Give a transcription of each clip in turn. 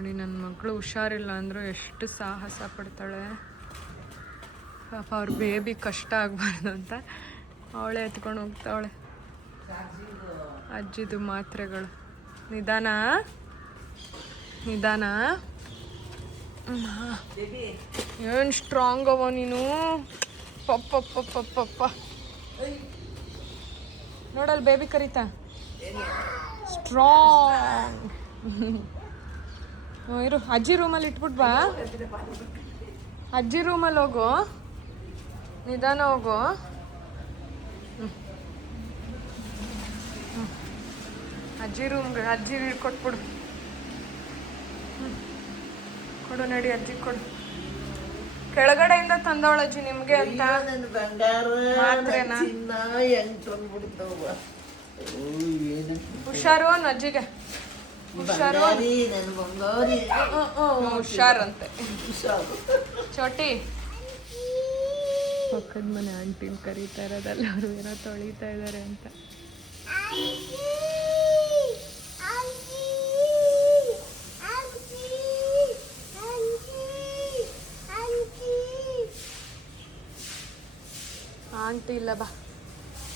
ನೋಡಿ ನನ್ನ ಮಗಳು ಹುಷಾರಿಲ್ಲ ಅಂದರೂ ಎಷ್ಟು ಸಾಹಸ ಪಡ್ತಾಳೆ. ಪಾಪ ಅವ್ರ ಬೇಬಿ ಕಷ್ಟ ಆಗಬಾರ್ದು ಅಂತ ಅವಳೇ ಎತ್ಕೊಂಡು ಹೋಗ್ತಾವಳೆ. ಅಜ್ಜಿದು ಮಾತ್ರೆಗಳು. ನಿಧಾನ ನಿಧಾನ. ಏನು ಸ್ಟ್ರಾಂಗ್ ಅವ ನೀನು. ಪಪ್ಪ ನೋಡಲ್ ಬೇಬಿ ಕರೀತಾ. ಸ್ಟ್ರಾಂಗ್. ಇರು, ಅಜ್ಜಿ ರೂಮಲ್ಲಿ ಇಟ್ಬಿಟ್ಟು ಬಾ. ಅಜ್ಜಿ ರೂಮಲ್ಲಿ ಹೋಗು, ನಿಧಾನ ಹೋಗು. ಅಜ್ಜಿ ರೂಮ್ಗೆ ಅಜ್ಜಿ ಕೊಟ್ಬಿಡು. ಕೊಡು ನಡಿ, ಅಜ್ಜಿ ಕೊಡು. ಕೆಳಗಡೆಯಿಂದ ತಂದವಳ ಅಜ್ಜಿ ನಿಮ್ಗೆ ಅಂತ ಮಾತ್ರೆನಾ. ಹುಷಾರು ಅನ್ ಅಜ್ಜಿಗೆ. ಹುಷಾರು ಹುಷಾರಂತೆ. ಚೋಟಿ ಪಕ್ಕದ ಮನೆ ಆಂಟಿನ ಕರೀತಾ ಇರೋದಲ್ಲ, ಅವ್ರು ಏನೋ ತೊಳಿತಾ ಇದ್ದಾರೆ ಅಂತ. ಆಂಟಿ ಇಲ್ಲ ಬಾ,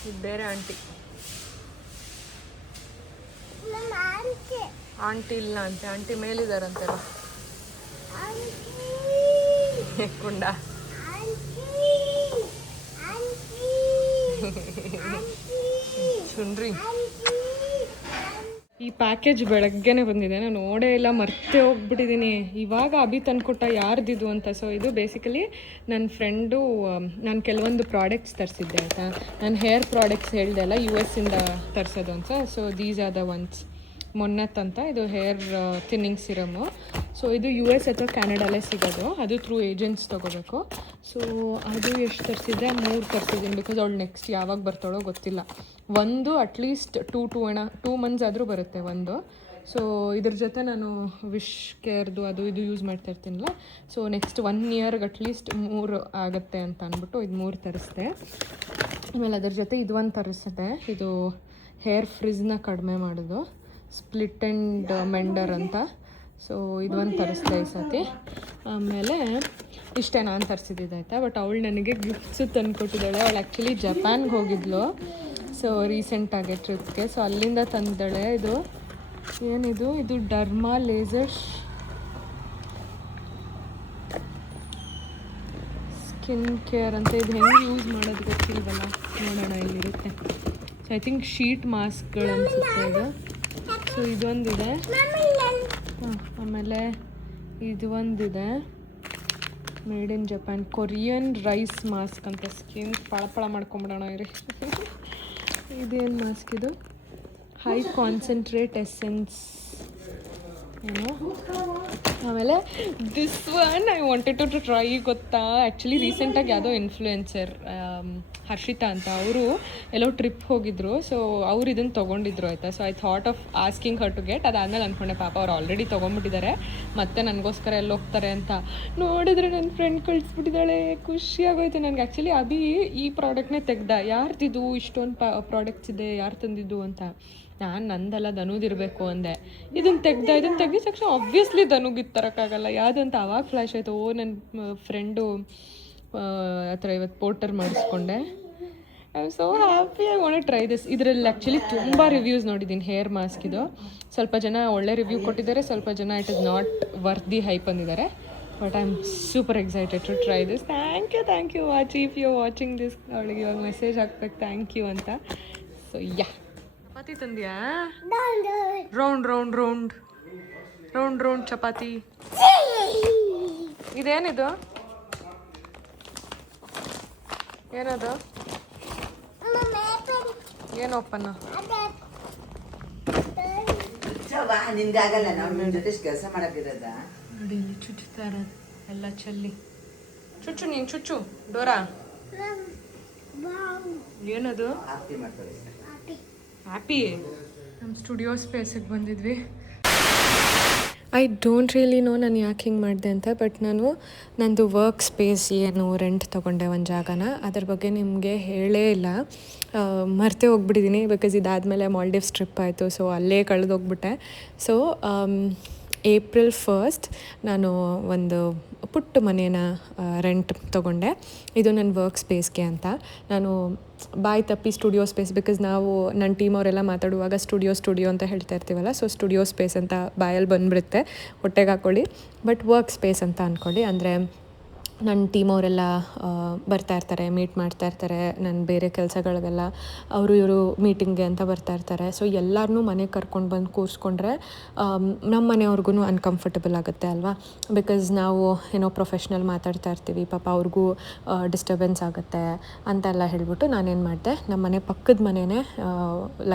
ಇದು ಬೇರೆ ಆಂಟಿ. ಆಂಟಿ ಇಲ್ಲ ಅಂತೆ, ಆಂಟಿ ಮೇಲಿದಾರಂತೆ. ಬಾ ಕುಂಡ. ಸುನ್ರಿ, ಈ ಪ್ಯಾಕೇಜ್ ಬೆಳಗ್ಗೆನೆ ಬಂದಿದೆ, ನಾನು ನೋಡೇ ಇಲ್ಲ, ಮರ್ತೇ ಹೋಗ್ಬಿಟ್ಟಿದ್ದೀನಿ. ಇವಾಗ ಅಭಿ ತಂದ್ಕೊಟ್ಟ ಯಾರ್ದಿದು ಅಂತ. ಸೊ ಇದು ಬೇಸಿಕಲಿ ನನ್ನ ಫ್ರೆಂಡು, ನಾನು ಕೆಲವೊಂದು ಪ್ರಾಡಕ್ಟ್ಸ್ ತರಿಸಿದ್ದೆ ಆಯಿತಾ. ನಾನು ಹೇರ್ ಪ್ರಾಡಕ್ಟ್ಸ್ ಹೇಳ್ದೆ ಅಲ್ಲ, US ಇಂದ ತರಿಸೋದು ಅಂತ. So these are the ones. ಮೊನ್ನೆತ್ ಅಂತ, ಇದು ಹೇರ್ ಥಿನ್ನಿಂಗ್ ಸಿರಮು. ಸೊ ಇದು US ಅಥವಾ ಕ್ಯಾನಡಾಲೇ ಸಿಗೋದು, ಅದು ಥ್ರೂ ಏಜೆಂಟ್ಸ್ ತೊಗೋಬೇಕು. ಸೊ ಅದು ಎಷ್ಟು ತರಿಸಿದ್ದೆ, 3 ತರಿಸಿದ್ದೀನಿ. ಬಿಕಾಸ್ ಅವಳು ನೆಕ್ಸ್ಟ್ ಯಾವಾಗ ಬರ್ತಾಳೋ ಗೊತ್ತಿಲ್ಲ. ಒಂದು ಅಟ್ಲೀಸ್ಟ್ 2 ಮಂತ್ಸ್ ಆದರೂ ಬರುತ್ತೆ ಒಂದು. ಸೊ ಇದ್ರ ಜೊತೆ ನಾನು ವಿಶ್ ಕೇರ್ದು ಅದು ಇದು ಯೂಸ್ ಮಾಡ್ತಾ ಇರ್ತೀನಲ್ಲ. ಸೊ ನೆಕ್ಸ್ಟ್ 1 ಇಯರ್ಗೆ ಅಟ್ಲೀಸ್ಟ್ 3 ಆಗುತ್ತೆ ಅಂತ ಅಂದ್ಬಿಟ್ಟು ಇದು 3 ತರಿಸ್ದೆ. ಆಮೇಲೆ ಅದ್ರ ಜೊತೆ ಇದು ಒಂದು ತರಿಸಿದೆ, ಇದು ಹೇರ್ ಫ್ರಿಜ್ನ ಕಡಿಮೆ ಮಾಡೋದು, ಸ್ಪ್ಲಿಟ್ ಆ್ಯಂಡ್ ಮೆಂಡರ್ ಅಂತ. ಸೊ ಇದು ಒಂದು ತರಿಸ್ದೆ ಈ ಸತಿ. ಆಮೇಲೆ ಇಷ್ಟೇ ನಾನು ತರಿಸಿದ್ದಿದ್ದು ಆಯಿತಾ. ಬಟ್ ಅವಳು ನನಗೆ ಗಿಫ್ಟ್ಸು ತಂದುಕೊಟ್ಟಿದ್ದಾಳೆ. ಅವಳು ಆ್ಯಕ್ಚುಲಿ ಜಪಾನ್ಗೆ ಹೋಗಿದ್ಲು ಸೊ ರೀಸೆಂಟಾಗಿ ಟ್ರಿಪ್ಗೆ. ಸೊ ಅಲ್ಲಿಂದ ತಂದಿದ್ದಾಳೆ. ಇದು ಏನಿದು, ಇದು ಡರ್ಮಾ ಲೇಸರ್ ಸ್ಕಿನ್ ಕೇರ್ ಅಂತ. ಇದು ಹೆಂಗೆ ಯೂಸ್ ಮಾಡೋದು ಗೊತ್ತಿಲ್ವಲ್ಲ, ನೋಡೋಣ ಇಲ್ಲಿರುತ್ತೆ. ಸೊ ಐ ಥಿಂಕ್ ಶೀಟ್ ಮಾಸ್ಕ್ಗಳು ಅನಿಸುತ್ತೆ ಇದು. ಸೊ ಇದೊಂದಿದೆ. ಆಮೇಲೆ ಇದು ಒಂದಿದೆ, made in Japan Korean rice mask ಅಂತ. ಸ್ಕಿನ್ ಪಳಪಳ ಮಾಡ್ಕೊಂಬಿಡೋಣ ಇರಿ. ಇದೇನು ಮಾಸ್ಕ್ ಇದು, ಹೈ ಕಾನ್ಸಂಟ್ರೇಟ್ ಎಸೆನ್ಸ್ ಏನೋ. ಆಮೇಲೆ this one I wanted to try. ಗೊತ್ತಾ, ಆ್ಯಕ್ಚುಲಿ ರೀಸೆಂಟಾಗಿ ಯಾವುದೋ ಇನ್ಫ್ಲುಯೆನ್ಸರ್ ಹರ್ಷಿತಾ ಅಂತ, ಅವರು ಎಲ್ಲೋ ಟ್ರಿಪ್ ಹೋಗಿದ್ರು. ಸೊ ಅವ್ರು ಇದನ್ನು ತೊಗೊಂಡಿದ್ರು ಆಯಿತಾ. So I thought of asking her to get. ಅದಾದಮೇಲೆ ಅಂದ್ಕೊಂಡೆ ಪಾಪ ಅವ್ರು ಆಲ್ರೆಡಿ ತೊಗೊಂಡ್ಬಿಟ್ಟಿದ್ದಾರೆ, ಮತ್ತೆ ನನಗೋಸ್ಕರ ಎಲ್ಲಿ ಹೋಗ್ತಾರೆ ಅಂತ. ನೋಡಿದ್ರೆ ನನ್ನ ಫ್ರೆಂಡ್ ಕಳಿಸ್ಬಿಟ್ಟಿದ್ದಾಳೆ. ಖುಷಿಯಾಗೋಯ್ತು ನನಗೆ. ಆ್ಯಕ್ಚುಲಿ ಅಭಿ ಈ ಪ್ರಾಡಕ್ಟ್ನೇ ತೆಗ್ದ, ಯಾರ್ದಿದು ಇಷ್ಟೊಂದು ಪ್ರಾಡಕ್ಟ್ಸ್ ಇದೆ, ಯಾರು ತಂದಿದ್ದು ಅಂತ. ನಾನು ನಂದಲ್ಲ ಧನುದಿರಬೇಕು ಅಂದೆ. ಇದನ್ನು ತೆಗ್ದಿದ ತಕ್ಷಣ ಆಬ್ವಿಯಸ್ಲಿ ಧನುಗಿದ್ದು ತರೋಕ್ಕಾಗಲ್ಲ ಯಾವುದಂತ ಆವಾಗ ಫ್ಲ್ಯಾಶ್ ಆಯಿತು. ನನ್ನ ಫ್ರೆಂಡು ಆ ಥರ ಇವತ್ತು ಪೋರ್ಟರ್ ಮಾಡಿಸ್ಕೊಂಡೆ. I am so happy. I want to try this. ಇದರಲ್ಲಿ ಆ್ಯಕ್ಚುಲಿ ತುಂಬ ರಿವ್ಯೂಸ್ ನೋಡಿದ್ದೀನಿ ಹೇರ್ ಮಾಸ್ಕ್ ಇದು. ಸ್ವಲ್ಪ ಜನ ಒಳ್ಳೆ ರಿವ್ಯೂ ಕೊಟ್ಟಿದ್ದಾರೆ, ಸ್ವಲ್ಪ ಜನ it is not worth the hype ಅಂದಿದ್ದಾರೆ. But I am super excited to try this. Thank you ವಾಚಿ, ಇಫ್ ಯು ವಾಚಿಂಗ್ ದಿಸ್. ಅವಳಿಗೆ ಇವಾಗ ಮೆಸೇಜ್ ಹಾಕ್ಬೇಕು ಥ್ಯಾಂಕ್ ಯು ಅಂತ. ಸೊ ಯಾ, ಚಪಾತಿ ತಂದ್ಯಾ? Round round round round round ಚಪಾತಿ. ಇದೇನಿದು, ಏನದು, ಏನು ಓಪನ್? ನೋಡಿ ಇಲ್ಲಿ ಚುಚ್ಚುತ್ತಾ ಇರೋದು ಎಲ್ಲ ಚೆಲ್ಲಿ. ಚುಚ್ಚು ನೀನು ಚುಚ್ಚು ಡೋರಾ. ಏನದು, ಹ್ಯಾಪಿ. ನಮ್ಮ ಸ್ಟುಡಿಯೋ ಸ್ಪೇಸಿಗೆ ಬಂದಿದ್ವಿ. ಐ ಡೋಂಟ್ ರಿಯಲಿ ನೋ ನಾನು ಯಾಕೆ ಹಿಂಗೆ ಮಾಡಿದೆ ಅಂತ. ಬಟ್ ನಾನು ನಂದು ವರ್ಕ್ ಸ್ಪೇಸ್ ಏನು ರೆಂಟ್ ತೊಗೊಂಡೆ ಒಂದು ಜಾಗನ, ಅದ್ರ ಬಗ್ಗೆ ನಿಮಗೆ ಹೇಳೇ ಇಲ್ಲ, ಮರ್ತೇ ಹೋಗ್ಬಿಟ್ಟಿದ್ದೀನಿ. ಬಿಕಾಸ್ ಇದಾದಮೇಲೆ ಮಾಲ್ಡೀವ್ಸ್ ಟ್ರಿಪ್ ಆಯಿತು. ಸೊ ಅಲ್ಲೇ ಕಳೆದೋಗ್ಬಿಟ್ಟೆ. ಸೊ ಏಪ್ರಿಲ್ 1 ನಾನು ಒಂದು ಪುಟ್ಟ ಮನೇನ ರೆಂಟ್ ತೊಗೊಂಡೆ. ಇದು ನನ್ನ ವರ್ಕ್ ಸ್ಪೇಸ್ಗೆ ಅಂತ. ನಾನು ಬಾಯ್ ತಪ್ಪಿ ಸ್ಟುಡಿಯೋ ಸ್ಪೇಸ್, ಬಿಕಾಸ್ ನಾವು ನನ್ನ ಟೀಮ್ ಅವರೆಲ್ಲ ಮಾತಾಡುವಾಗ ಸ್ಟುಡಿಯೋ ಅಂತ ಹೇಳ್ತಾ ಇರ್ತೀವಲ್ಲ, ಸೊ ಸ್ಟುಡಿಯೋ ಸ್ಪೇಸ್ ಅಂತ ಬಾಯಲ್ಲಿ ಬಂದುಬಿಡುತ್ತೆ, ಹೊಟ್ಟೆಗೆ ಹಾಕ್ಕೊಳ್ಳಿ. ಬಟ್ ವರ್ಕ್ ಸ್ಪೇಸ್ ಅಂತ ಅಂದ್ಕೊಳ್ಳಿ. ಅಂದರೆ ನನ್ನ ಟೀಮ್ ಅವರೆಲ್ಲ ಬರ್ತಾಯಿರ್ತಾರೆ, ಮೀಟ್ ಮಾಡ್ತಾಯಿರ್ತಾರೆ. ನನ್ನ ಬೇರೆ ಕೆಲಸಗಳಿಗೆಲ್ಲ ಇವರು ಮೀಟಿಂಗ್ಗೆ ಅಂತ ಬರ್ತಾಯಿರ್ತಾರೆ. ಸೊ ಎಲ್ಲರನ್ನೂ ಮನೆಗೆ ಕರ್ಕೊಂಡು ಬಂದು ಕೂರಿಸ್ಕೊಂಡ್ರೆ ನಮ್ಮ ಮನೆಯವ್ರಿಗೂ ಅನ್ಕಂಫರ್ಟಬಲ್ ಆಗುತ್ತೆ ಅಲ್ವಾ. ಬಿಕಾಸ್ ನಾವು ಏನೋ ಪ್ರೊಫೆಷ್ನಲ್ ಮಾತಾಡ್ತಾ ಇರ್ತೀವಿ, ಪಾಪ ಅವ್ರಿಗೂ ಡಿಸ್ಟರ್ಬೆನ್ಸ್ ಆಗುತ್ತೆ ಅಂತೆಲ್ಲ ಹೇಳ್ಬಿಟ್ಟು ನಾನೇನು ಮಾಡಿದೆ, ನಮ್ಮ ಮನೆ ಪಕ್ಕದ ಮನೆಯೇ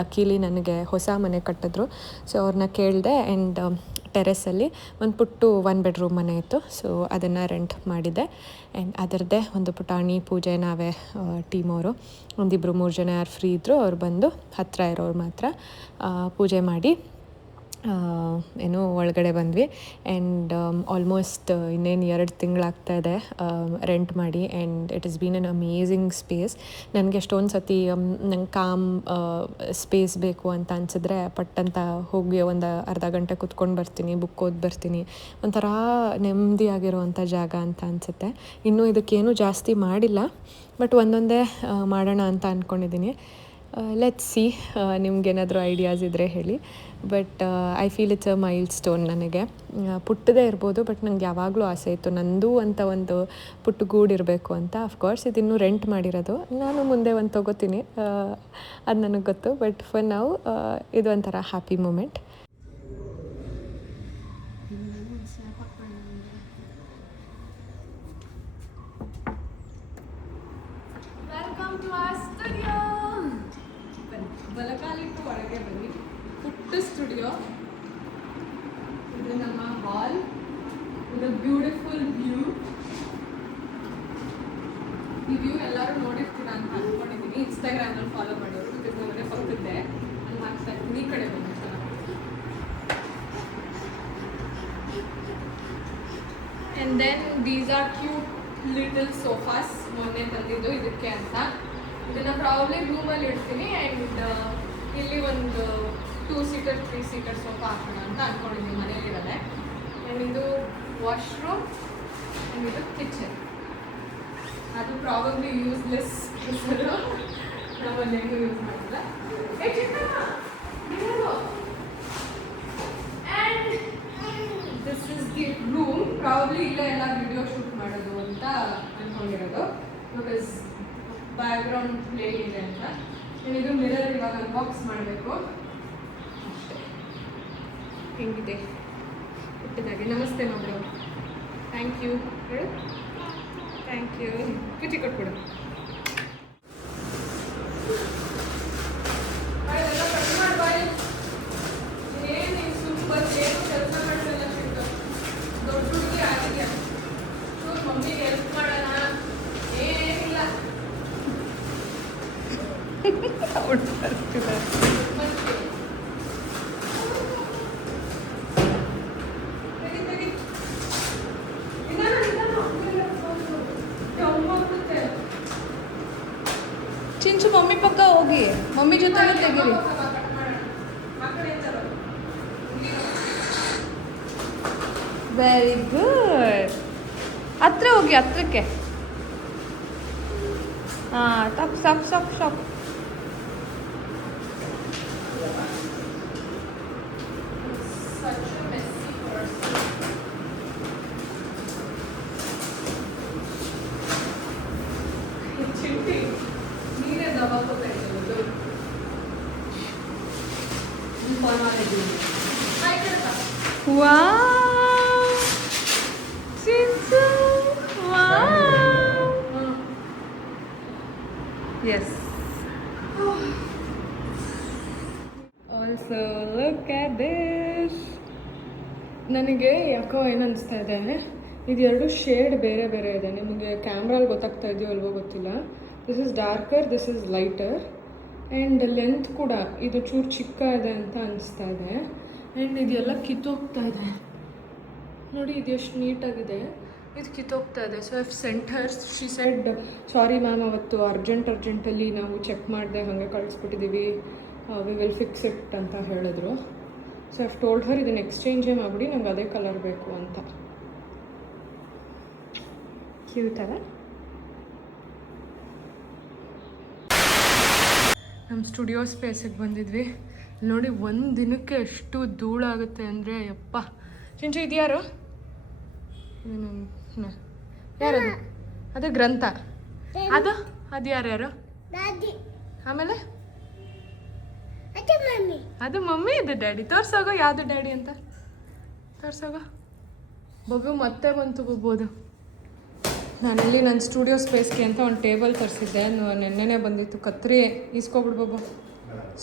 ಲಕ್ಕೀಲಿ ನನಗೆ ಹೊಸ ಮನೆ ಕಟ್ಟಿದ್ರು. ಸೊ ಅವ್ರನ್ನ ಕೇಳಿದೆ. ಆ್ಯಂಡ್ ಟೆರೆಸಲ್ಲಿ ಒಂದು ಪುಟ್ಟು 1 ಬೆಡ್ರೂಮ್ ಮನೆ ಇತ್ತು. ಸೊ ಅದನ್ನು ರೆಂಟ್ ಮಾಡಿದ್ದೆ. ಆ್ಯಂಡ್ ಅದರದ್ದೇ ಒಂದು ಪುಟಾಣಿ ಪೂಜೆ ನಾವೇ ಟೀಮವರು 1-2-3 ಜನ ಯಾರು ಫ್ರೀ ಇದ್ದರು ಅವ್ರು ಬಂದು ಹತ್ತಿರ ಇರೋರು ಮಾತ್ರ ಪೂಜೆ ಮಾಡಿ ಏನೋ ಒಳಗಡೆ ಬಂದ್ವಿ. ಆ್ಯಂಡ್ ಆಲ್ಮೋಸ್ಟ್ ಇನ್ನೇನು 2 ತಿಂಗಳಾಗ್ತಾಯಿದೆ ರೆಂಟ್ ಮಾಡಿ. And it is been an amazing space. ನನಗೆ ಎಷ್ಟೊಂದು ಸತಿ ನಂಗೆ ಕಾಮ್ ಸ್ಪೇಸ್ ಬೇಕು ಅಂತ ಅನಿಸಿದ್ರೆ ಪಟ್ಟಂತ ಹೋಗಿ ಒಂದು ಅರ್ಧ ಗಂಟೆ ಕುತ್ಕೊಂಡು ಬರ್ತೀನಿ, ಬುಕ್ ಓದಿ ಬರ್ತೀನಿ. ಒಂಥರ ನೆಮ್ಮದಿಯಾಗಿರೋವಂಥ ಜಾಗ ಅಂತ ಅನಿಸುತ್ತೆ. ಇನ್ನೂ ಇದಕ್ಕೇನು ಜಾಸ್ತಿ ಮಾಡಿಲ್ಲ, ಬಟ್ ಒಂದೊಂದೇ ಮಾಡೋಣ ಅಂತ ಅಂದ್ಕೊಂಡಿದ್ದೀನಿ. ಲೆಟ್ಸ್ ಸಿ, ನಿಮ್ಗೇನಾದರೂ ಐಡಿಯಾಸ್ ಇದ್ದರೆ ಹೇಳಿ. But I feel it's a milestone. ನನಗೆ ಪುಟ್ಟದೇ ಇರ್ಬೋದು, ಬಟ್ ನಂಗೆ ಯಾವಾಗಲೂ ಆಸೆ ಇತ್ತು ನಂದು ಅಂತ ಒಂದು ಪುಟ್ಟ ಗೂಡು ಇರಬೇಕು ಅಂತ. ಅಫ್ಕೋರ್ಸ್ ಇದಿನ್ನೂ ರೆಂಟ್ ಮಾಡಿರೋದು, ನಾನು ಮುಂದೆ ಒಂದು ತೊಗೋತೀನಿ, ಅದು ನನಗೆ ಗೊತ್ತು. ಬಟ್ ಫಾರ್ ನೌ ಇದು ಒಂಥರ happy moment. Welcome to our studio. ಬಲಕಾಲಿಟ್ಟು ಒಳಗೆ ಬನ್ನಿ. ಪುಟ್ಟ ಸ್ಟುಡಿಯೋ ಇದು. ನಮ್ಮ ಹಾಲ್ ಇದು ಬ್ಯೂಟಿಫುಲ್ ವ್ಯೂ. ಈ ವ್ಯೂ ಎಲ್ಲರೂ ನೋಡಿರ್ತೀರ ಅಂತ ಅಂದ್ಕೊಂಡಿದ್ದೀನಿ. ಇನ್ಸ್ಟಾಗ್ರಾಮಲ್ಲಿ ಫಾಲೋ ಮಾಡೋರು, ಬಿಕಾಸ್ ನಮ್ಮನೆ ಪಕ್ಕದ್ದೆ ನಾನು ಹಾಕ್ತಾ ಇರ್ತೀನಿ. ಈ ಕಡೆ ಬಂದು and then these are cute little sofas. ಮೊನ್ನೆ ತಂದಿದ್ದು ಇದಕ್ಕೆ ಅಂತ. ಇದನ್ನು ಪ್ರಾಬ್ಲಿ ರೂಮಲ್ಲಿ ಇಡ್ತೀನಿ. ಆ್ಯಂಡ್ ಇಲ್ಲಿ ಒಂದು 2 ಸೀಟರ್ 3 ಸೀಟರ್ ಸೋಫಾ ಹಾಕೋಣ ಅಂತ ಅಂದ್ಕೊಂಡಿದ್ದೀನಿ. ಮನೆಯಲ್ಲಿರೋದೆ. ಆ್ಯಂಡ್ ಇದು ವಾಶ್ರೂಮ್ ಆ್ಯಂಡ್ ಇದು ಕಿಚನ್. ಅದು ಪ್ರಾಬಬ್ಲಿ ಯೂಸ್ಲೆಸ್ ಹೆಸರು, ನಾವಲ್ಲೇನು ಯೂಸ್ ಮಾಡಿಲ್ಲ. And this is the room. Probably ಇಲ್ಲೇ ಎಲ್ಲ ವಿಡಿಯೋ ಶೂಟ್ ಮಾಡೋದು ಅಂತ ಅಂದ್ಕೊಂಡಿರೋದು, ಬಿಕಾಸ್ ಬ್ಯಾಕ್ಗ್ರೌಂಡ್ ಪ್ಲೇ ಇದೆ ಅಂತ. ಇದು ಮಿರರ್ ಇವಾಗ ಅನ್ಬಾಕ್ಸ್ ಮಾಡಬೇಕು ಅಷ್ಟೇ. ಹೆಂಗಿದೆ ಪುಟ್ಟದಾಗಿ. ನಮಸ್ತೆ ಮಗಳು. ಥ್ಯಾಂಕ್ ಯು ಹೇಳು. Thank you. ಕುಚಿ ಕೊಟ್ಬಿಡು. ಅದೆಲ್ಲ ಕಟ್ ಮಾಡಬಾರಿ. ಏನು ಸೂಪರ್. ಏನು ಕೆಲಸ ಮಾಡಿಲ್ಲ ಸಿಟ್ಟು. ದೊಡ್ಡ ಹುಡುಗಿ ಆಗಿದೆಯಾ, ಮಮ್ಮಿಗೆ ಹೆಲ್ಪ್ ಮಾಡೋಣ ಏನಿಲ್ಲ. ಚಿಂಚು ಮಮ್ಮಿ ಪಕ್ಕ ಹೋಗಿ, ಮಮ್ಮಿ ಜೊತೆ ತೆಗೀರಿ. Very good. ಹತ್ರ ಹೋಗಿ, ಹತ್ರಕ್ಕೆ. ಹಾಂ, ಸಾಕು ಸಾಕು ಸಾಕು ಸಾಕು. Wow! Chinchu! Wow! Yes. Also, look at this. ನನಗೆ ಯಾಕೋ ಏನು ಅನಿಸ್ತಾ ಇದೆ, ಇದೆರಡು ಶೇಡ್ ಬೇರೆ ಬೇರೆ ಇದೆ. ನಿಮಗೆ ಕ್ಯಾಮ್ರಲ್ಲಿ ಗೊತ್ತಾಗ್ತಾ ಇದೆಯೋ ಅಲ್ವೋ ಗೊತ್ತಿಲ್ಲ. This is darker, this is lighter. And length ಕೂಡ ಇದು ಚೂರು ಚಿಕ್ಕ ಇದೆ ಅಂತ ಅನಿಸ್ತಾ ಇದೆ. ಆ್ಯಂಡ್ ಇದೆಲ್ಲ ಕಿತ್ತೋಗ್ತಾ ಇದೆ ನೋಡಿ. ಇದು ಎಷ್ಟು ನೀಟಾಗಿದೆ, ಇದು ಕಿತ್ತೋಗ್ತಾ ಇದೆ. So if centres she said sorry ma'am, ಅವತ್ತು ಅರ್ಜೆಂಟಲ್ಲಿ ನಾವು ಚೆಕ್ ಮಾಡಿದೆ, ಹಾಗೆ ಕಳಿಸ್ಬಿಟ್ಟಿದ್ದೀವಿ, ವಿ ವಿಲ್ ಫಿಕ್ಸ್ ಇಟ್ ಅಂತ ಹೇಳಿದ್ರು. ಸೊ ಐ ಟೋಲ್ಡ್ ಹರ್ ಇದನ್ನು ಎಕ್ಸ್ಚೇಂಜೇ ಮಾಡಿಬಿಡಿ, ನಂಗೆ ಅದೇ ಕಲರ್ ಬೇಕು ಅಂತ. ಕ್ಯೂಟ್ ಅಲ್ಲ? ನಮ್ಮ ಸ್ಟುಡಿಯೋ ಸ್ಪೇಸಿಗೆ ಬಂದಿದ್ವಿ. ನೋಡಿ ಒಂದು ದಿನಕ್ಕೆ ಎಷ್ಟು ಧೂಳಾಗುತ್ತೆ ಅಂದರೆ ಯಪ್ಪ. ಚಿಂಚು ಇದು ಯಾರು? ಯಾರದು? ಅದು ಗ್ರಂಥ. ಅದು ಅದು ಯಾರ್ಯಾರು? ಆಮೇಲೆ ಅದು ಮಮ್ಮಿ, ಇದು ಡ್ಯಾಡಿ. ತೋರ್ಸೋಗೋ ಯಾವುದು ಡ್ಯಾಡಿ ಅಂತ ತೋರ್ಸೋಗೋ. ಬೊಬ್ಬು ಮತ್ತೆ ಬಂತು ಬೊಬ್ಬೋದು. ನಾನಿಲ್ಲಿ ನನ್ನ ಸ್ಟುಡಿಯೋ ಸ್ಪೇಸ್ಗೆ ಅಂತ ಒಂದು ಟೇಬಲ್ ತರಿಸಿದ್ದೆ, ನೆನ್ನೆನೇ ಬಂದಿತ್ತು. ಕತ್ರಿ ಈಸ್ಕೊಬಿಡ್ಬೊಬ್ಬು.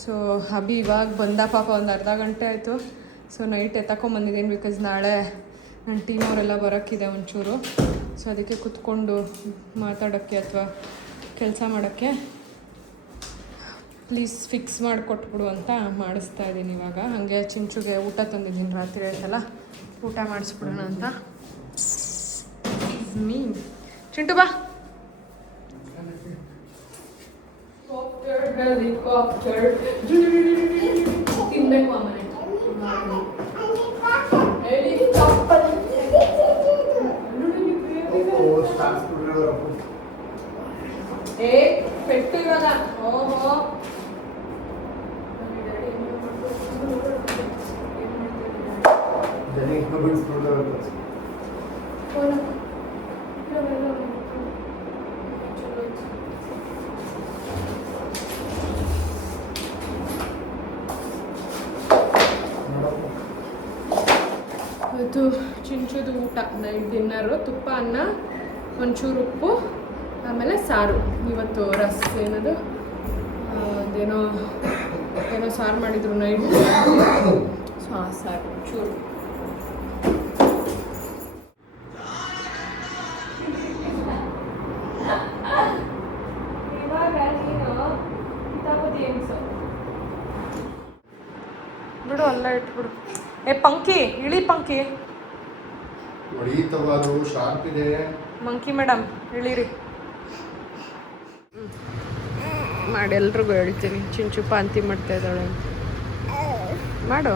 ಸೊ ಅಭಿ ಇವಾಗ ಬಂದ, ಪಾಪ ಒಂದು ಅರ್ಧ ಗಂಟೆ ಆಯಿತು. ಸೊ ನೈಟ್ ಎತ್ತಕೊಂಬಂದಿದ್ದೀನಿ, ಬಿಕಾಸ್ ನಾಳೆ ನನ್ನ ಟೀಮ್ ಅವರೆಲ್ಲ ಬರೋಕ್ಕಿದೆ ಒಂಚೂರು. ಸೊ ಅದಕ್ಕೆ ಕುತ್ಕೊಂಡು ಮಾತಾಡೋಕ್ಕೆ ಅಥವಾ ಕೆಲಸ ಮಾಡೋಕ್ಕೆ ಪ್ಲೀಸ್ ಫಿಕ್ಸ್ ಮಾಡಿಕೊಟ್ಬಿಡು ಅಂತ ಮಾಡಿಸ್ತಾ ಇದ್ದೀನಿ ಇವಾಗ. ಹಾಗೆ ಚಿಂಚುಗೆ ಊಟ ತಂದಿದ್ದೀನಿ, ರಾತ್ರಿ ಆಯ್ತಲ್ಲ, ಊಟ ಮಾಡಿಸ್ಬಿಡೋಣ ಅಂತ. ಮೀ ಚಿಂಟು ಬಾ. ತಿನ್ಬೇಕು ಆಮೇಲೆ. ಏ ಪೆಟ್ಟು ಇವಾಗ. ಓಹೋ ಇವತ್ತು ಚಿಂಚುದು ಊಟ, ನೈಟ್ ಡಿನ್ನರು. ತುಪ್ಪ, ಅನ್ನ, ಒಂಚೂರು ಉಪ್ಪು, ಆಮೇಲೆ ಸಾರು. ಇವತ್ತು ಏನದು ಅದೇನೋ ಸಾರು ಮಾಡಿದ್ರು ನೈಟ್. ಸೊ ಆ ಸಾರು ಒಂಚೂರು. ಇವಾಗ ನೀನು ಕಿತಾಪತಿ ಎನ್ಸು ಬಿಡು, ಅಲ್ಲ ಇಟ್ಬಿಡು. ಏ ಪಂಕಿ, ಇಳಿ ಪಂಕಿ. Monkey madam ಇಳಿರಿ. ಮಾಡಿ ಎಲ್ರಿಗೂ ಹೇಳ್ತೀನಿ. ಚಿಂಚು ಪಾಂತಿ ಮಾಡ್ತಾ ಇದ್ದಾಳೆ ಮಾಡು.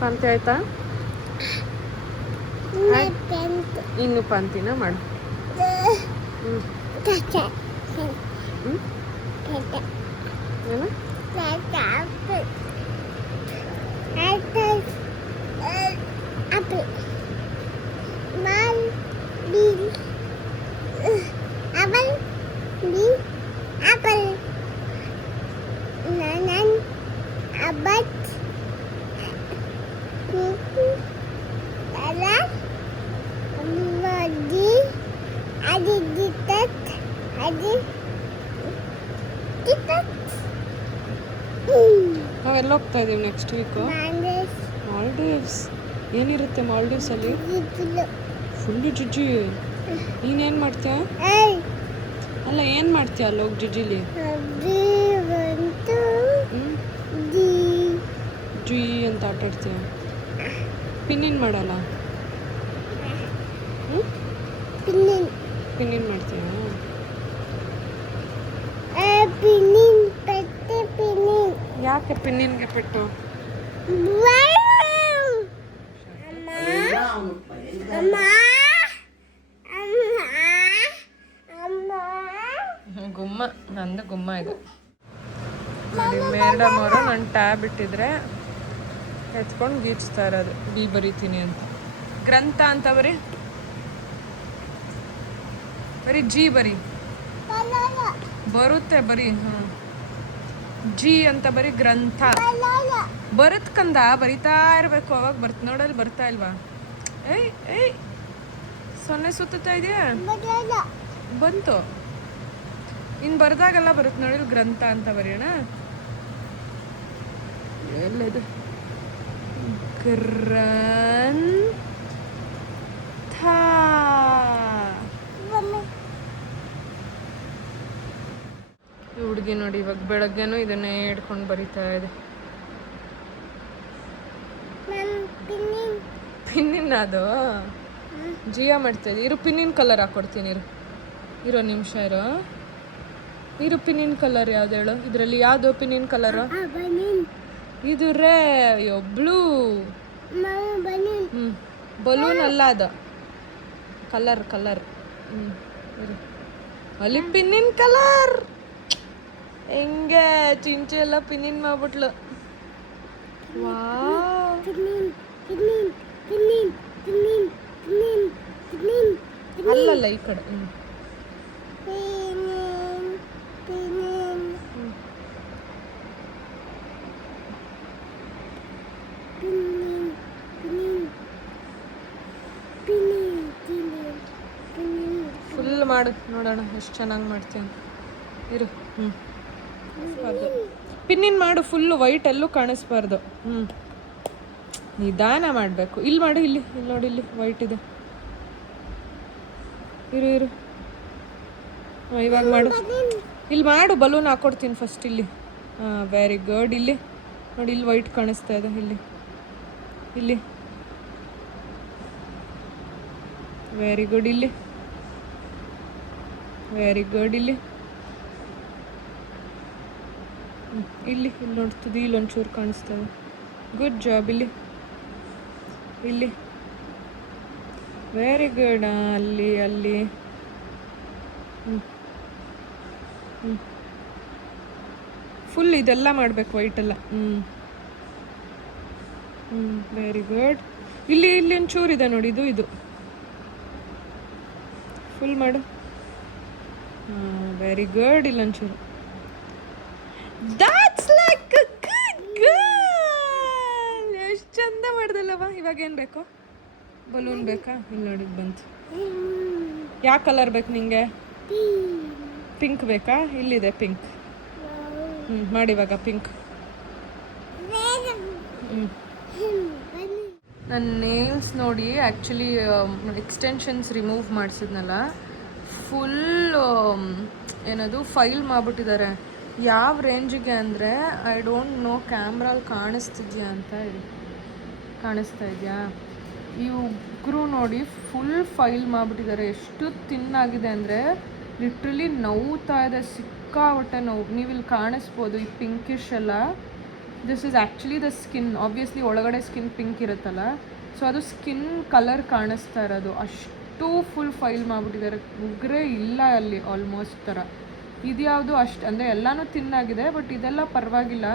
ಪಾಂತಿ ಆಯ್ತಾ? ಇನ್ನು ಪಾಂತಿನ ಮಾಡು. ಏನು ನಾವೆಲ್ಲ ಹೋಗ್ತಾ ಇದೀವಿ ನೆಕ್ಸ್ಟ್ ವೀಕು. ಮಾಲ್ಡೀವ್ಸ್. ಏನಿರುತ್ತೆ ಮಾಲ್ಡೀವ್ಸಲ್ಲಿ? ಫುಲ್ಲು ಜುಜ್ಜಿ. ನೀನೇನು ಮಾಡ್ತೀಯ? ಅಲ್ಲ ಏನು ಮಾಡ್ತೀಯ ಅಲ್ಲಿ ಹೋಗಿ ಜುಜ್ಜಿಲಿ? ಜುಯಿ ಅಂತ ಆಟ ಆಡ್ತೀಯ? ಪಿನ್ನಿನ್ ಮಾಡಲ್ಲ? ಪಿನ್ನಿನ್ ಮಾಡ್ತೀಯ? ಯಾಕೆ ಪಿನ್ನಿನ್ಗೆ ಪೆಟ್ಟು? ಗುಮ್ಮ, ನಂದು ಗುಮ್ಮ ಇದು. ನೋಡಿ ಮೇಡಮ್ ಅವರು ನನ್ನ ಟ್ಯಾಬ್ ಇಟ್ಟಿದ್ರೆ ಎತ್ಕೊಂಡು ಗೀಚ್ತಾ ಇರೋದು, ಬಿ ಬರೀತೀನಿ ಅಂತ. ಗ್ರಂಥ ಅಂತ ಬರೀ ಜಿ ಬರೀ ಬರುತ್ತೆ ಬರೀ. ಹಾಂ ಜಿ ಅಂತ ಬರೀ ಗ್ರಂಥ ಬರುತ್ ಕಂದ, ಬರಿತಾ ಇರಬೇಕು. ಅವಾಗ ನೋಡಲ್ಲಿ ಬರ್ತಾ ಇಲ್ವಾ? ಏಯ್ ಏಯ್ ಸೊನ್ನೆ ಸುತ್ತಾ ಇದೆಯಾ? ಬಂತು. ಇನ್ನು ಬರ್ದಾಗೆಲ್ಲ ಬರುತ್ತೆ ನೋಡಿ, ಗ್ರಂಥ ಅಂತ ಬರೆಯೋಣ. ಎಲ್ಲದು? ಗ್ರಂಥ. ಈ ಹುಡುಗಿ ನೋಡಿ ಇವಾಗ ಬೆಳಗ್ಗೆನೂ ಇದನ್ನೇ ಹಿಡ್ಕೊಂಡು ಬರಿತಾ ಇದೆ. ಪಿನ್ನಿನ ಅದು ಜಿಯಾ ಮಾಡ್ತಾ ಇದೆ. ಇರು ಪಿನ್ನಿನ ಕಲರ್ ಹಾಕೊಡ್ತೀನಿ ಇರು. ಇರೋ ನಿಮಿಷ ಇರು ಪಿನಿನ್ ಕಲರ್ ಯಾವ್ದು ಹೇಳು ಇದರಲ್ಲಿ ಯಾವ್ದು ಪಿನಿನ್ ಕಲರು ಇದು ರೇ ಅಯ್ಯೋ ಬ್ಲೂ ಬಲೂನ್ ಅಲ್ಲ ಅದು ಕಲರ್ ಇರು ಅಲ್ಲಿ ಪಿನ್ನಿನ್ ಕಲರ್ ಹೆಂಗೆ ಚಿಂಚೆ ಎಲ್ಲ ಪಿನ್ನಿನ್ ಮಾಡ್ಬಿಟ್ಲು ವಾವ್ ಅಲ್ಲಲ್ಲ ಈ ಕಡೆ ಫುಲ್ ಮಾಡು ನೋಡೋಣ ಎಷ್ಟು ಚೆನ್ನಾಗಿ ಮಾಡ್ತೀನಿ ಇರು ಅದು ಪಿನ್ನಿನ್ ಮಾಡು ಫುಲ್ಲು ವೈಟ್ ಎಲ್ಲೂ ಕಾಣಿಸ್ಬಾರ್ದು ನಿಧಾನ ಮಾಡಬೇಕು ಇಲ್ಲಿ ಮಾಡು ಇಲ್ಲಿ ನೋಡಿ ಇಲ್ಲಿ ವೈಟ್ ಇದೆ ಇರು ಇವಾಗ ಮಾಡು ಇಲ್ಲಿ ಮಾಡು ಬಲೂನ್ ಹಾಕೊಡ್ತೀನಿ ಫಸ್ಟ್ ಇಲ್ಲಿ ವೆರಿ ಗುಡ್ ಇಲ್ಲಿ ನೋಡಿ ಇಲ್ಲಿ ವೈಟ್ ಕಾಣಿಸ್ತಾ ಇದೆ ಇಲ್ಲಿ ವೆರಿ ಗುಡ್ ಇಲ್ಲಿ ವೆರಿ ಗುಡ್ ಇಲ್ಲಿ ನೋಡ್ತಿದ್ದಿ ಇಲ್ಲಿ ಒಂಚೂರು ಕಾಣಿಸ್ತಾ ಇದೆ ಗುಡ್ ಜಾಬ್ ಇಲ್ಲಿ ವೆರಿ ಗುಡ್ ಅಲ್ಲಿ ಫುಲ್ ಇದೆಲ್ಲ ಮಾಡಬೇಕು ವೈಟೆಲ್ಲ ವೆರಿ ಗುಡ್ ಇಲ್ಲಿ ಒಂಚೂರು ಇದೆ ನೋಡಿ ಇದು ಫುಲ್ ಮಾಡು ವೆರಿ ಗುಡ್ ಇಲ್ಲ ಒಂಚೂರು that's like a good girl ಎಷ್ಟು ಚಂದ ಮಾಡ್ದಲ್ಲವ ಇವಾಗ ಏನು ಬೇಕು ಬಲೂನ್ ಬೇಕಾ ಇಲ್ಲಿ ನೋಡಿದ್ ಬಂತು ಯಾವ ಕಲರ್ ಬೇಕು ನಿಂಗೆ ಪಿಂಕ್ ಬೇಕಾ ಇಲ್ಲಿದೆ ಪಿಂಕ್ ಮಾಡಿ ಇವಾಗ ಪಿಂಕ್ ನನ್ನ ನೇಲ್ಸ್ ನೋಡಿ ಆ್ಯಕ್ಚುಲಿ ಎಕ್ಸ್ಟೆನ್ಷನ್ಸ್ ರಿಮೂವ್ ಮಾಡಿಸಿದ್ನಲ್ಲ ಫುಲ್ ಏನದು ಫೈಲ್ ಮಾಡಿಬಿಟ್ಟಿದ್ದಾರೆ ಯಾವ ರೇಂಜಿಗೆ ಅಂದರೆ ಐ ಡೋಂಟ್ ನೋ ಕ್ಯಾಮ್ರಲ್ಲಿ ಕಾಣಿಸ್ತಿದ್ಯಾ ಅಂತ ಹೇಳಿ ಕಾಣಿಸ್ತಾ ಇದೆಯಾ ಈ ಉಗ್ರು ನೋಡಿ ಫುಲ್ ಫೈಲ್ ಮಾಡಿಬಿಟ್ಟಿದ್ದಾರೆ ಎಷ್ಟು ತಿನ್ನಾಗಿದೆ ಅಂದರೆ ಲಿಟ್ರಲಿ ನೋವ್ತಾ ಇದೆ ಸಿಕ್ಕಾಪಟ್ಟೆ ನೋವು ನೀವು ಇಲ್ಲಿ ಕಾಣಿಸ್ಬೋದು ಈ ಪಿಂಕಿಶ್ ಎಲ್ಲ this is actually the skin obviously ಒಳಗಡೆ ಸ್ಕಿನ್ ಪಿಂಕ್ ಇರುತ್ತಲ್ಲ ಸೊ ಅದು ಸ್ಕಿನ್ ಕಲರ್ ಕಾಣಿಸ್ತಾ ಇರೋದು ಅಷ್ಟು ಫುಲ್ ಫೈಲ್ ಮಾಡಿಬಿಟ್ಟಿದ್ದಾರೆ ಉಗ್ರೇ ಇಲ್ಲ ಅಲ್ಲಿ ಆಲ್ಮೋಸ್ಟ್ ಥರ ಇದ್ಯಾವುದು ಅಷ್ಟು ಅಂದರೆ ಎಲ್ಲನೂ ತಿನ್ನಾಗಿದೆ ಬಟ್ ಇದೆಲ್ಲ ಪರವಾಗಿಲ್ಲ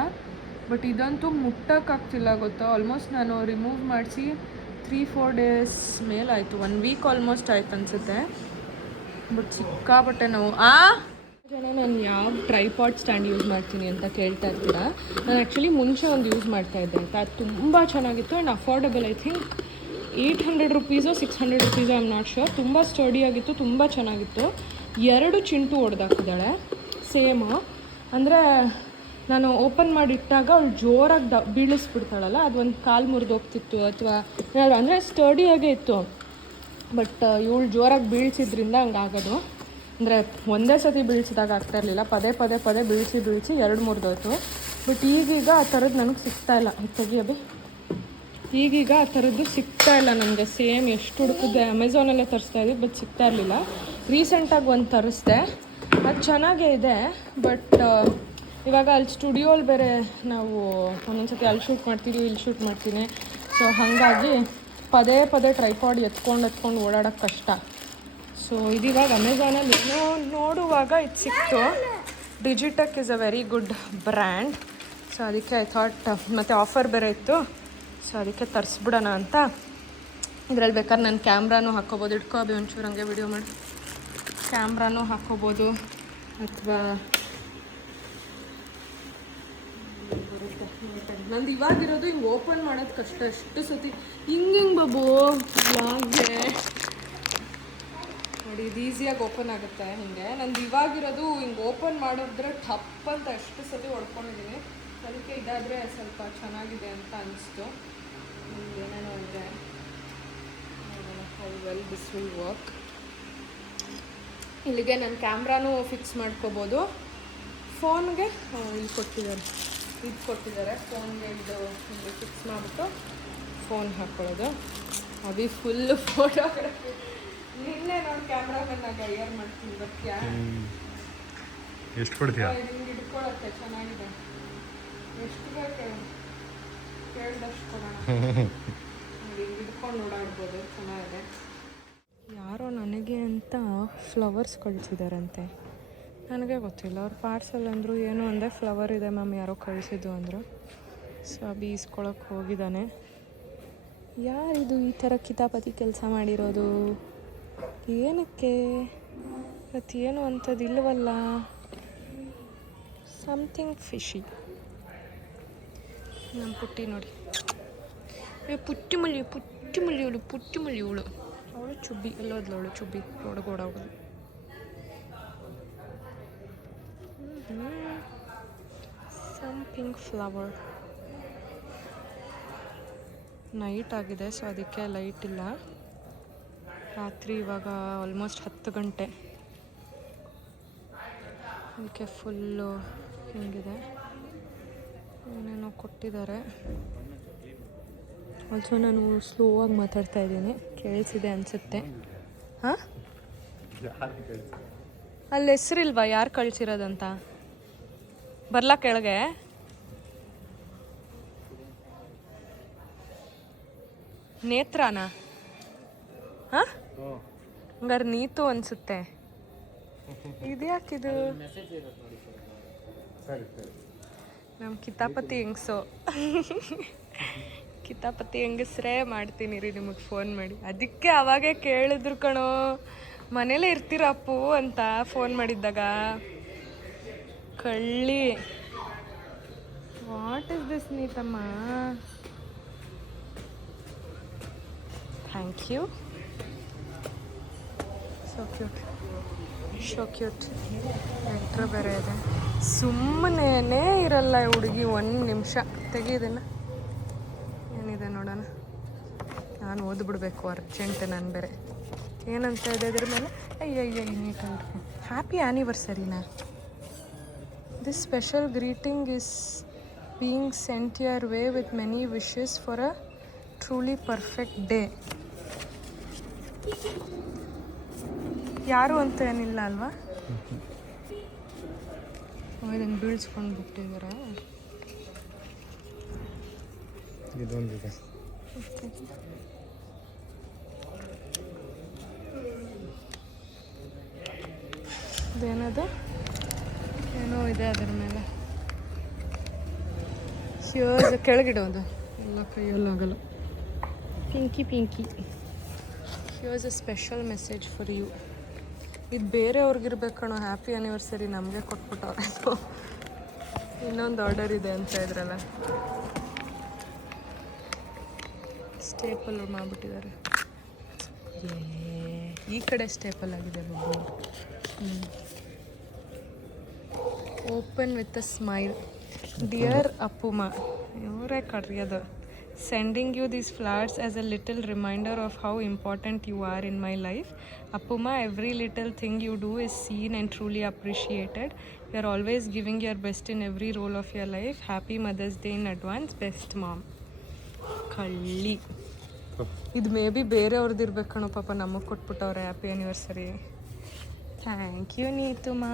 ಬಟ್ ಇದಂತೂ ಮುಟ್ಟೋಕ್ಕಾಗ್ತಿಲ್ಲ ಗೊತ್ತಾ ಆಲ್ಮೋಸ್ಟ್ ನಾನು ರಿಮೂವ್ ಮಾಡಿಸಿ 3-4 ಡೇಸ್ ಮೇಲಾಯಿತು 1 ವೀಕ್ ಆಲ್ಮೋಸ್ಟ್ ಆಯ್ತು ಅನಿಸುತ್ತೆ ಬಟ್ ಸಿಕ್ಕಾಪಟ್ಟೆ ನಾವು ಜನ ನಾನು ಯಾವ ಟ್ರೈಪಾಡ್ ಸ್ಟ್ಯಾಂಡ್ ಯೂಸ್ ಮಾಡ್ತೀನಿ ಅಂತ ಕೇಳ್ತಾ ಇರ್ತೀರಾ ನಾನು ಆ್ಯಕ್ಚುಲಿ ಮುಂಚೆ ಒಂದು ಯೂಸ್ ಮಾಡ್ತಾಯಿದ್ದೆ ಆಯಿತಾ ಅದು ತುಂಬ ಚೆನ್ನಾಗಿತ್ತು ಆ್ಯಂಡ್ ಅಫೋರ್ಡಬಲ್ ಐ ಥಿಂಕ್ 800 ರುಪೀಸೋ 600 ರುಪೀಸೋ ಐ ಆಮ್ ನಾಟ್ ಶೋರ್ ತುಂಬ ಸ್ಟಡಿಯಾಗಿತ್ತು ತುಂಬ ಚೆನ್ನಾಗಿತ್ತು 2 ಚಿಂಟು ಹೊಡೆದಾಕಿದ್ದಾಳೆ ಸೇಮು ಅಂದರೆ ನಾನು ಓಪನ್ ಮಾಡಿಟ್ಟಾಗ ಅವಳು ಜೋರಾಗಿ ಬೀಳಿಸ್ಬಿಡ್ತಾಳಲ್ಲ ಅದು ಒಂದು ಕಾಲು ಮುರಿದೋಗ್ತಿತ್ತು ಅಥವಾ ಅಂದರೆ ಸ್ಟಡಿಯಾಗೇ ಇತ್ತು ಬಟ್ ಇವಳು ಜೋರಾಗಿ ಬೀಳ್ಸಿದ್ರಿಂದ ಹಂಗಾಗೋದು ಅಂದರೆ ಒಂದೇ ಸತಿ ಬೀಳ್ಸಿದಾಗ ಆಗ್ತಾ ಇರಲಿಲ್ಲ ಪದೇ ಬೀಳಿಸಿ 2 ಮುರಿದೋಯ್ತು ಬಟ್ ಈಗೀಗ ಆ ಥರದ್ದು ನನಗೆ ಸಿಗ್ತಾಯಿಲ್ಲ ತೆಗಿಯಬೇ ಈಗೀಗ ಆ ಥರದ್ದು ಸಿಗ್ತಾಯಿಲ್ಲ ನನಗೆ ಸೇಮ್ ಎಷ್ಟು ಹುಡುಕಿದ್ದೆ ಅಮೆಝಾನಲ್ಲೇ ತರಿಸ್ತಾ ಇದ್ದೆ ಬಟ್ ಸಿಗ್ತಾ ಇರಲಿಲ್ಲ ರೀಸೆಂಟಾಗಿ ಒಂದು ತರಿಸ್ದೆ ಅದು ಚೆನ್ನಾಗೇ ಇದೆ ಬಟ್ ಇವಾಗ ಅಲ್ಲಿ ಸ್ಟುಡಿಯೋಲ್ಲಿ ಬೇರೆ ನಾವು ಒಂದೊಂದ್ಸತಿ ಅಲ್ಲಿ ಶೂಟ್ ಮಾಡ್ತೀವಿ ಇಲ್ಲಿ ಶೂಟ್ ಮಾಡ್ತೀನಿ ಸೊ ಹಾಗಾಗಿ ಪದೇ ಟ್ರೈಪಾಡ್ ಎತ್ಕೊಂಡು ಓಡಾಡೋಕ್ಕೆ ಕಷ್ಟ ಸೊ ಇದಿವಾಗ ಅಮೆಝಾನಲ್ಲಿ ಏನೋ ನೋಡುವಾಗ ಇದು ಸಿಕ್ತು Digitech is a very good brand so ಅದಕ್ಕೆ ಐ ಥಾಟ್ ಮತ್ತು ಆಫರ್ ಬೇರೆ ಇತ್ತು ಸೊ ಅದಕ್ಕೆ ತರಿಸ್ಬಿಡೋಣ ಅಂತ ಇದರಲ್ಲಿ ಬೇಕಾದ್ರೆ ನಾನು ಕ್ಯಾಮ್ರಾನು ಹಾಕ್ಕೋಬೋದು ಇಟ್ಕೋ ಅಭಿ ಒಂಚೂರು ಹಂಗೆ ವಿಡಿಯೋ ಮಾಡಿ ಕ್ಯಾಮ್ರಾನು ಹಾಕ್ಕೋಬೋದು ಅಥವಾ ನಂದು ಇವಾಗಿರೋದು ಹಿಂಗೆ ಓಪನ್ ಮಾಡೋದು ಕಷ್ಟ ಎಷ್ಟು ಸತಿ ಹಿಂಗೆ ಬಾಬು ಲಾಗೆ ನೋಡಿ ಇದು ಈಸಿಯಾಗಿ ಓಪನ್ ಆಗುತ್ತೆ ಹಿಂಗೆ ನಂದು ಇವಾಗಿರೋದು ಹಿಂಗೆ ಓಪನ್ ಮಾಡಿದ್ರೆ ಟಪ್ ಅಂತ ಎಷ್ಟು ಸತಿ ಹೊಡ್ಕೊಂಡಿದ್ದೀನಿ ಅದಕ್ಕೆ ಇದಾದರೆ ಸ್ವಲ್ಪ ಚೆನ್ನಾಗಿದೆ ಅಂತ ಅನಿಸ್ತು ಏನೇನೋ ಇದೆ how well this will work ಇಲ್ಲಿಗೆ ನನ್ನ ಕ್ಯಾಮ್ರಾನು ಫಿಕ್ಸ್ ಮಾಡ್ಕೋಬೋದು ಫೋನ್ಗೆ ಇಲ್ಲಿ ಕೊಟ್ಟಿದ್ದಾರೆ ಫೋನ್ಗೆ ಇದು ಫಿಕ್ಸ್ ಮಾಡಿಬಿಟ್ಟು ಫೋನ್ ಹಾಕ್ಕೊಳ್ಳೋದು ಅಭಿ ಫುಲ್ಲು ಫೋಟೋಗ್ರಫಿ ನಿನ್ನೆ ನೋಡಿ ಕ್ಯಾಮ್ರಾಮನ್ನಾಗ ಐಯರ್ ಮಾಡ್ತೀನಿ ಬರ್ತೀಯಾ? ಎಷ್ಟು ಕೊಡ್ತೀಯಾ? ನಿಮ್ಗೆ ಹಿಡ್ಕೊಳತ್ತೆ, ಚೆನ್ನಾಗಿದೆ. ಎಷ್ಟು ಬೇಕು ಕೇಳಿದಷ್ಟು ಕೊಡೋಣ. ಹಿಂಗೆ ಹಿಡ್ಕೊಂಡು ಓಡಾಡ್ಬೋದು, ಚೆನ್ನಾಗಿದೆ. ಯಾರೋ ನನಗೆ ಅಂತ ಫ್ಲವರ್ಸ್ ಕಳಿಸಿದಾರಂತೆ, ನನಗೆ ಗೊತ್ತಿಲ್ಲ. ಅವ್ರ ಪಾರ್ಸಲ್ ಅಂದರು, ಏನು ಅಂದರೆ ಫ್ಲವರ್ ಇದೆ ಮ್ಯಾಮ್, ಯಾರೋ ಕಳಿಸಿದ್ದು ಅಂದರು. ಸೊ ಅಭಿ ಇಸ್ಕೊಳಕ್ಕೆ ಹೋಗಿದ್ದಾನೆ. ಯಾರಿದು ಈ ಥರ ಕಿತಾಪತಿ ಕೆಲಸ ಮಾಡಿರೋದು? ಏನಕ್ಕೆ? ಇವತ್ತೇನು ಅಂಥದ್ದು ಇಲ್ಲವಲ್ಲ. Something fishy. ನಮ್ಮ ಪುಟ್ಟಿ ನೋಡಿ, ಪುಟ್ಟಿ ಮಲ್ಲಿ ಅವಳು ಚುಬ್ಬಿ ಎಲ್ಲೋದ್ಲು, ಅವಳು ಚುಬ್ಬಿ ಒಳಗೋಡೋದು. Some pink flower. ನೈಟ್ ಆಗಿದೆ, ಸೊ ಅದಕ್ಕೆ ಲೈಟ್ ಇಲ್ಲ. ರಾತ್ರಿ ಇವಾಗ ಆಲ್ಮೋಸ್ಟ್ 10 ಗಂಟೆ, ಅದಕ್ಕೆ ಫುಲ್ಲು ಹಿಂಗಿದೆ. ಏನೇನೋ ಕೊಟ್ಟಿದ್ದಾರೆ. ಆಲ್ಸೋ ನಾನು ಸ್ಲೋ ಆಗಿ ಮಾತಾಡ್ತಾ ಇದ್ದೀನಿ, ಕೇಳಿಸಿದೆ ಅನಿಸುತ್ತೆ. ಹಾಂ, ಅಲ್ಲಿ ಹೆಸರಿಲ್ವಾ ಯಾರು ಕಳಿಸಿರೋದಂತ? ಬರ್ಲಾ ಕೆಳಗೆ? ನೇತ್ರಾನಾ? ಹಾಂ, ಹಂಗಾರೆ ನೀತು ಅನಿಸುತ್ತೆ. ಇದ್ಯಾಕಿದು? ನಮ್ಮ ಕಿತಾಪತಿ ಹೆಂಗಸು ಕಿತಾಪತಿ ಹೆಂಗಸ್ರೇ ಮಾಡ್ತೀನಿ ರೀ ನಿಮಗೆ ಫೋನ್ ಮಾಡಿ. ಅದಕ್ಕೆ ಅವಾಗೇ ಕೇಳಿದ್ರು ಕಣೋ, ಮನೇಲೇ ಇರ್ತೀರ ಅಪ್ಪು ಅಂತ ಫೋನ್ ಮಾಡಿದ್ದಾಗ. ಕಳ್ಳಿ. ವಾಟ್ ಇಸ್ ದಿಸ್ ನೀತಮ್ಮ? Thank you. So cute. Letter ಬೇರೆ ಇದೆ. ಸುಮ್ಮನೆ ಇರಲ್ಲ ಹುಡುಗಿ. 1 ನಿಮಿಷ ತೆಗಿಯೋದನ್ನ. ಏನಿದೆ ನೋಡೋಣ. ನಾನು ಓದ್ಬಿಡ್ಬೇಕು ಅರ್ಜೆಂಟ್. ನಾನು ಬೇರೆ ಏನಂತ ಇದೆ ಅದ್ರ ಮೇಲೆ. ಅಯ್ಯಯ್ಯ ನೀಟಂತ. ಹ್ಯಾಪಿ ಆ್ಯನಿವರ್ಸರಿನಾ? This special greeting is being sent your way with many wishes for a truly perfect day. ಯಾರು ಅಂತ ಏನಿಲ್ಲ ಅಲ್ವಾ? ಇದನ್ನು ಬೀಳ್ಸ್ಕೊಂಡು ಬಿಟ್ಟಿದ್ದಾರೆ. ಇದೊಂದಿದೆ. ಇದೇನದು? ಏನೋ ಇದೆ ಅದ್ರ ಮೇಲೆ. ಶಿವಜ್ ಕೆಳಗಿಡೋದು ಎಲ್ಲ ಕೈಯಲ್ಲಾಗಲ್ಲ. Pinky. Here's a special message for you. ಇದು ಬೇರೆಯವ್ರಿಗಿರ್ಬೇಕು ಕಣೋ. ಹ್ಯಾಪಿ ಆ್ಯನಿವರ್ಸರಿ ನಮಗೆ ಕೊಟ್ಬಿಟ್ಟವ್ರೆ. ಇನ್ನೊಂದು ಆರ್ಡರ್ ಇದೆ ಅಂತ ಇದ್ರಲ್ಲ. ಸ್ಟೇಪಲ್ ಮಾಡಿಬಿಟ್ಟಿದ್ದಾರೆ. ಈ ಕಡೆ ಸ್ಟೇಪಲ್ ಆಗಿದೆ ಬಾಬು. Open with a smile. Dear ಅಪ್ಪುಮ್ಮ, ಇವರೇ ಕರೆಯೋದು. Sending you these flowers as a little reminder of how important you are in my life. Appuma, every little thing you do is seen and truly appreciated. You are always giving your best in every role of your life. Happy Mother's Day in advance. Best mom. ಕಳ್ಳಿ. ಇದು may be ಬೇರೆಯವ್ರದ್ದು ಇರ್ಬೇಕು ಕಣೋ ಪಾಪ. ನಮಗೆ ಕೊಟ್ಬಿಟ್ಟವ್ರೆ happy anniversary. Thank you ನೀತುಮಾ.